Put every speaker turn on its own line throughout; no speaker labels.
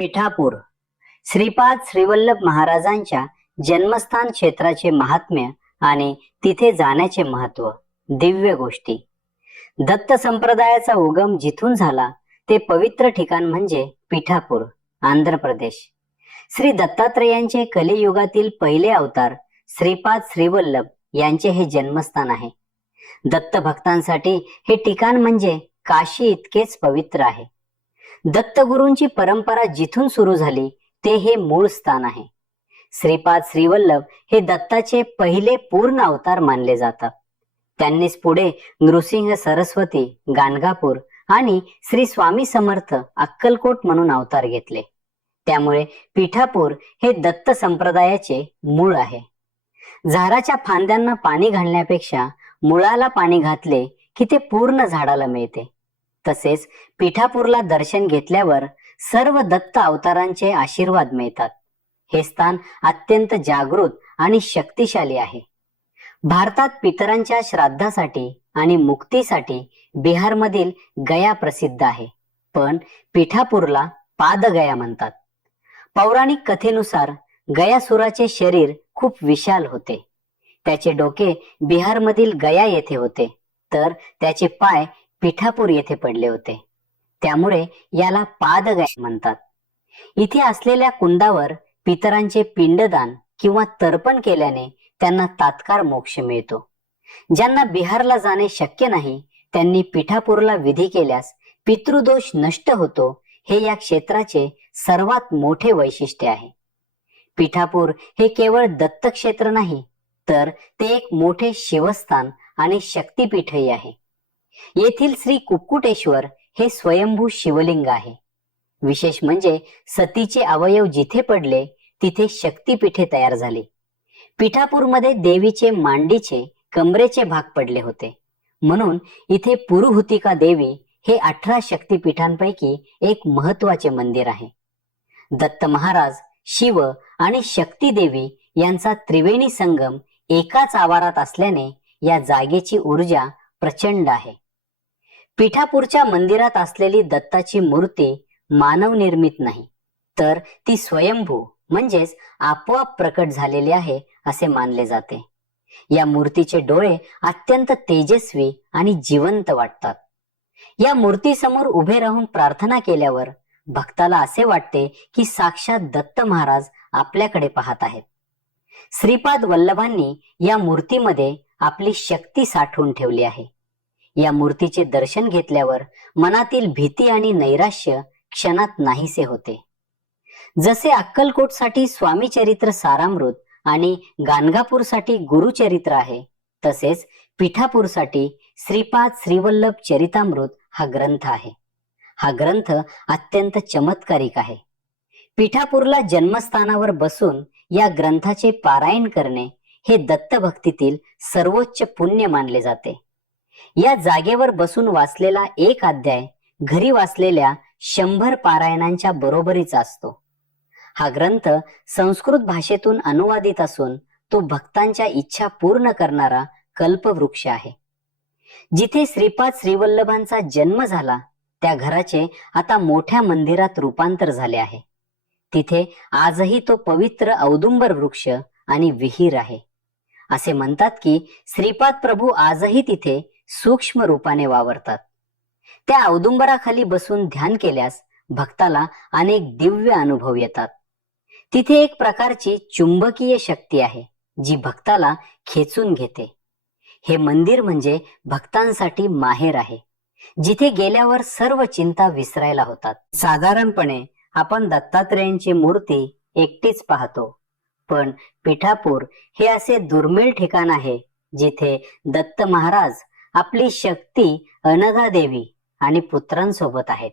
पिठापूर. श्रीपाद श्रीवल्लभ महाराजांच्या जन्मस्थान क्षेत्राचे महात्म्य आणि तिथे जाण्याचे महत्त्व दिव्य गोष्टी. दत्त संप्रदायाचा उगम जिथून झाला ते पवित्र ठिकाण म्हणजे पिठापूर आंध्र प्रदेश. श्री दत्तात्रेयांचे कलियुगातील पहिले अवतार श्रीपाद श्रीवल्लभ यांचे हे जन्मस्थान आहे. दत्त भक्तांसाठी हे ठिकाण म्हणजे काशी इतकेच पवित्र आहे. दत्तगुरूंची परंपरा जिथून सुरू झाली ते हे मूळ स्थान आहे. श्रीपाद श्रीवल्लभ हे दत्ताचे पहिले पूर्ण अवतार मानले जातात. त्यांनीच पुढे नृसिंह सरस्वती गाणगापूर आणि श्री स्वामी समर्थ अक्कलकोट म्हणून अवतार घेतले. त्यामुळे पिठापूर हे दत्त संप्रदायाचे मूळ आहे. झाडाच्या फांद्यांना पाणी घालण्यापेक्षा मुळाला पाणी घातले की ते पूर्ण झाडाला मिळते. तसेच पिठापूरला दर्शन घेतल्यावर सर्व दत्त अवतारांचे आशीर्वाद मिळतात. हे स्थान अत्यंत जागृत आणि शक्तिशाली आहे. भारतात पितरांच्या श्राद्धासाठी आणि मुक्तीसाठी बिहारमधील गया प्रसिद्ध आहे. पण पिठापूरला पादगया म्हणतात. पौराणिक कथेनुसार गयासुराचे शरीर खूप विशाल होते. त्याचे डोके बिहारमधील गया येथे होते. तर त्याचे पाय पिठापूर येथे पडले होते. त्यामुळे याला पादगाय म्हणतात. इथे असलेल्या कुंडावर पितरांचे पिंडदान किंवा तर्पण केल्याने त्यांना तात्काळ मोक्ष मिळतो. ज्यांना बिहारला जाणे शक्य नाही त्यांनी पिठापूरला विधी केल्यास पितृदोष नष्ट होतो हे या क्षेत्राचे सर्वात मोठे वैशिष्ट्य आहे. पिठापूर हे केवळ दत्त क्षेत्र नाही तर ते एक मोठे शिवस्थान आणि शक्तीपीठही आहे. येथील श्री कुक्कुटेश्वर हे स्वयंभू शिवलिंग आहे. विशेष म्हणजे सतीचे अवयव जिथे पडले तिथे शक्तीपीठे तयार झाली. पिठापूरमध्ये देवीचे मांडीचे कमरेचे भाग पडले होते. म्हणून इथे पुरुहुतिका देवी हे अठरा शक्तीपीठांपैकी एक महत्त्वाचे मंदिर आहे. दत्त महाराज शिव आणि शक्ती देवी यांचा त्रिवेणी संगम एकाच आवारात असल्याने या जागेची ऊर्जा प्रचंड आहे. पिठापूरच्या मंदिरात असलेली दत्ताची मूर्ती मानव निर्मित नाही तर ती स्वयंभू म्हणजेच आपोआप प्रकट झालेली आहे असे मानले जाते. या मूर्तीचे डोळे अत्यंत तेजस्वी आणि जिवंत वाटतात. या मूर्तीसमोर उभे राहून प्रार्थना केल्यावर भक्ताला असे वाटते की साक्षात दत्त महाराज आपल्याकडे पाहत आहेत. श्रीपाद वल्लभांनी या मूर्तीमध्ये आपली शक्ती साठवून ठेवली आहे. या मूर्तीचे दर्शन घेतल्यावर मनातील भीती आणि नैराश्य क्षणात नाहीसे होते. जसे अक्कलकोटसाठी स्वामी चरित्र सारामृत आणि गाणगापूरसाठी गुरुचरित्र आहे तसेच पिठापूरसाठी श्रीपाद श्रीवल्लभ चरितामृत हा ग्रंथ आहे. हा ग्रंथ अत्यंत चमत्कारिक आहे. पिठापूरला जन्मस्थानावर बसून या ग्रंथाचे पारायण करणे हे दत्तभक्तीतील सर्वोच्च पुण्य मानले जाते. या जागेवर बसून वाचलेला एक अध्याय घरी वाचलेल्या शंभर पारायणांच्या बरोबरीचा असतो. हा ग्रंथ संस्कृत भाषेतून अनुवादित असून तो भक्तांच्या इच्छा पूर्ण करणारा कल्पवृक्ष आहे. जिथे श्रीपाद श्रीवल्लभांचा जन्म झाला त्या घराचे आता मोठ्या मंदिरात रूपांतर झाले आहे. तिथे आजही तो पवित्र औदुंबर वृक्ष आणि विहीर आहे. असे म्हणतात की श्रीपाद प्रभू आजही तिथे सूक्ष्म रूपाने वावरतात. त्या औदुंबराखाली बसून ध्यान केल्यास भक्ताला अनेक दिव्य अनुभव येतात. तिथे एक प्रकारची चुंबकीय शक्ती आहे जी भक्ताला खेचून घेते. हे मंदिर म्हणजे भक्तांसाठी माहेर आहे जिथे गेल्यावर सर्व चिंता विसरायला होतात. साधारणपणे आपण दत्तात्रेयांची मूर्ती एकटीच पाहतो पण पिठापूर हे असे दुर्मिळ ठिकाण आहे जिथे दत्त महाराज आपली शक्ती अनघा देवी आणि पुत्रांसोबत आहेत.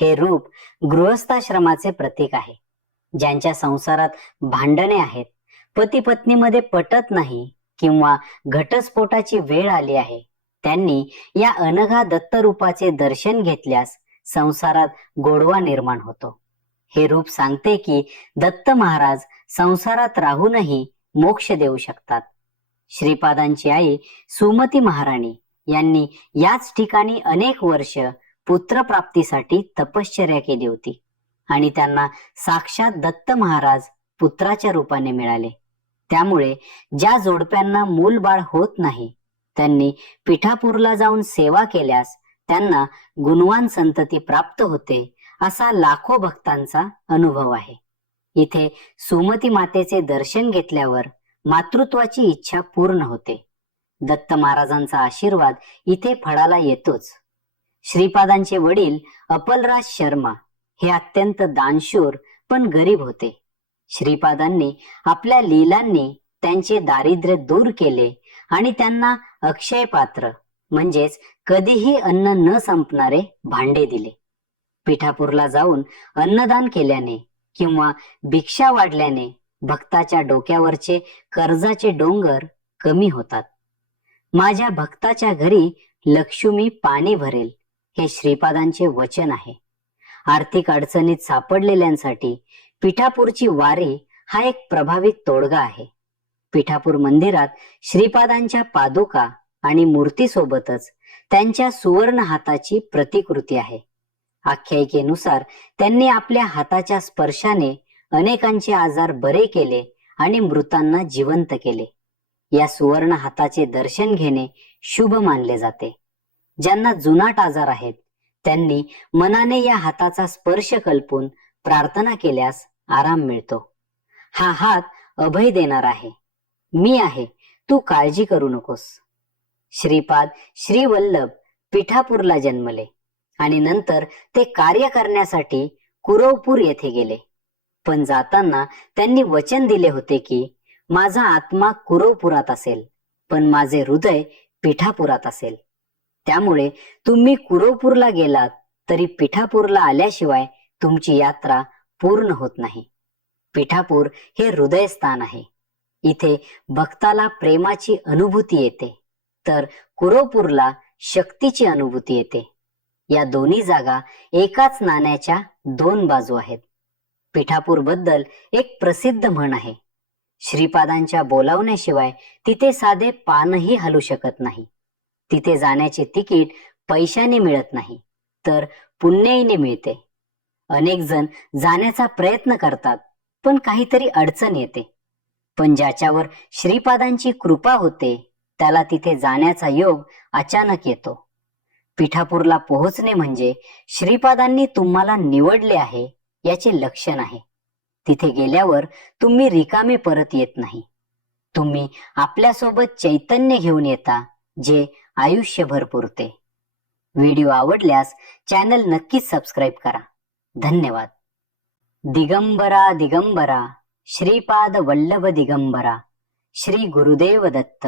हे रूप गृहस्थाश्रमाचे प्रतीक आहे. ज्यांच्या संसारात भांडणे आहेत पती पत्नीमध्ये पटत नाही किंवा घटस्फोटाची वेळ आली आहे त्यांनी या अनघा दत्त रूपाचे दर्शन घेतल्यास संसारात गोडवा निर्माण होतो. हे रूप सांगते की दत्त महाराज संसारात राहूनही मोक्ष देऊ शकतात. श्रीपादांची आई सुमती महाराणी यांनी याच ठिकाणी अनेक वर्ष पुत्रप्राप्तीसाठी तपश्चर्या केली होती. आणि त्यांना साक्षात दत्त महाराज पुत्राच्या रूपाने मिळाले. त्यामुळे ज्या जोडप्यांना मूलबाळ होत नाही त्यांनी पिठापूरला जाऊन सेवा केल्यास त्यांना गुणवान संतती प्राप्त होते असा लाखो भक्तांचा अनुभव आहे. इथे सुमती मातेचे दर्शन घेतल्यावर मातृत्वाची इच्छा पूर्ण होते. दत्त महाराजांचा आशीर्वाद इथे फळाला येतोच. श्रीपादांचे वडील अपलराज शर्मा हे अत्यंत दानशूर पण गरीब होते. श्रीपादांनी आपल्या लीलांनी त्यांचे दारिद्र्य दूर केले आणि त्यांना अक्षय पात्र म्हणजेच कधीही अन्न न संपणारे भांडे दिले. पिठापूरला जाऊन अन्नदान केल्याने किंवा भिक्षा वाढल्याने भक्ताच्या डोक्यावरचे कर्जाचे डोंगर कमी होतात. माझ्या भक्ताच्या घरी लक्ष्मी पाणी भरेल. हे श्रीपादांचे वचन आहे. आर्थिक अडचणीत सापडलेल्यांसाठी पिठापूरची वारी हा एक प्रभावी तोडगा आहे. पिठापूर मंदिरात श्रीपादांच्या पादुका आणि मूर्तीसोबतच त्यांच्या सुवर्ण हाताची प्रतिकृती आहे. आख्यायिकेनुसार त्यांनी आपल्या हाताच्या स्पर्शाने अनेकांचे आजार बरे केले आणि मृतांना जिवंत केले. या सुवर्ण हाताचे दर्शन घेणे शुभ मानले जाते. ज्यांना जुनाट आजार आहेत त्यांनी मनाने या हाताचा स्पर्श कल्पून प्रार्थना केल्यास आराम मिळतो. हा हात अभय देणार आहे. मी आहे तू काळजी करू नकोस. श्रीपाद श्रीवल्लभ पिठापूरला जन्मले आणि नंतर ते कार्य करण्यासाठी कुरवपूर येथे गेले. पण जाताना त्यांनी वचन दिले होते की माझा आत्मा कुरवपुरात असेल पण माझे हृदय पिठापुरात असेल. त्यामुळे तुम्ही कुरवपूरला गेलात तरी पिठापूरला आल्याशिवाय तुमची यात्रा पूर्ण होत नाही. पिठापूर हे हृदयस्थान आहे. इथे भक्ताला प्रेमाची अनुभूती येते तर कुरवपूरला शक्तीची अनुभूती येते. या दोन्ही जागा एकाच नाण्याच्या दोन बाजू आहेत. पिठापूरबद्दल एक प्रसिद्ध म्हण आहे. श्रीपादांच्या बोलावण्याशिवाय तिथे साधे पानही हलू शकत नाही. तिथे जाण्याचे तिकीट पैशाने मिळत नाही तर पुण्याईने मिळते. अनेक जण जाण्याचा प्रयत्न करतात पण काहीतरी अडचण येते. पण ज्याच्यावर श्रीपादांची कृपा होते त्याला तिथे जाण्याचा योग अचानक येतो. पिठापूरला पोहोचणे म्हणजे श्रीपादांनी तुम्हाला निवडले आहे याचे लक्षण आहे. तिथे गेल्यावर तुम्ही रिकामे परत येत नाही. तुम्ही आपल्यासोबत चैतन्य घेऊन येता जे आयुष्यभर पुरते. व्हिडिओ आवडल्यास चॅनल नक्कीच सबस्क्राईब करा. धन्यवाद. दिगंबरा दिगंबरा श्रीपाद वल्लभ दिगंबरा श्री गुरुदेव दत्त.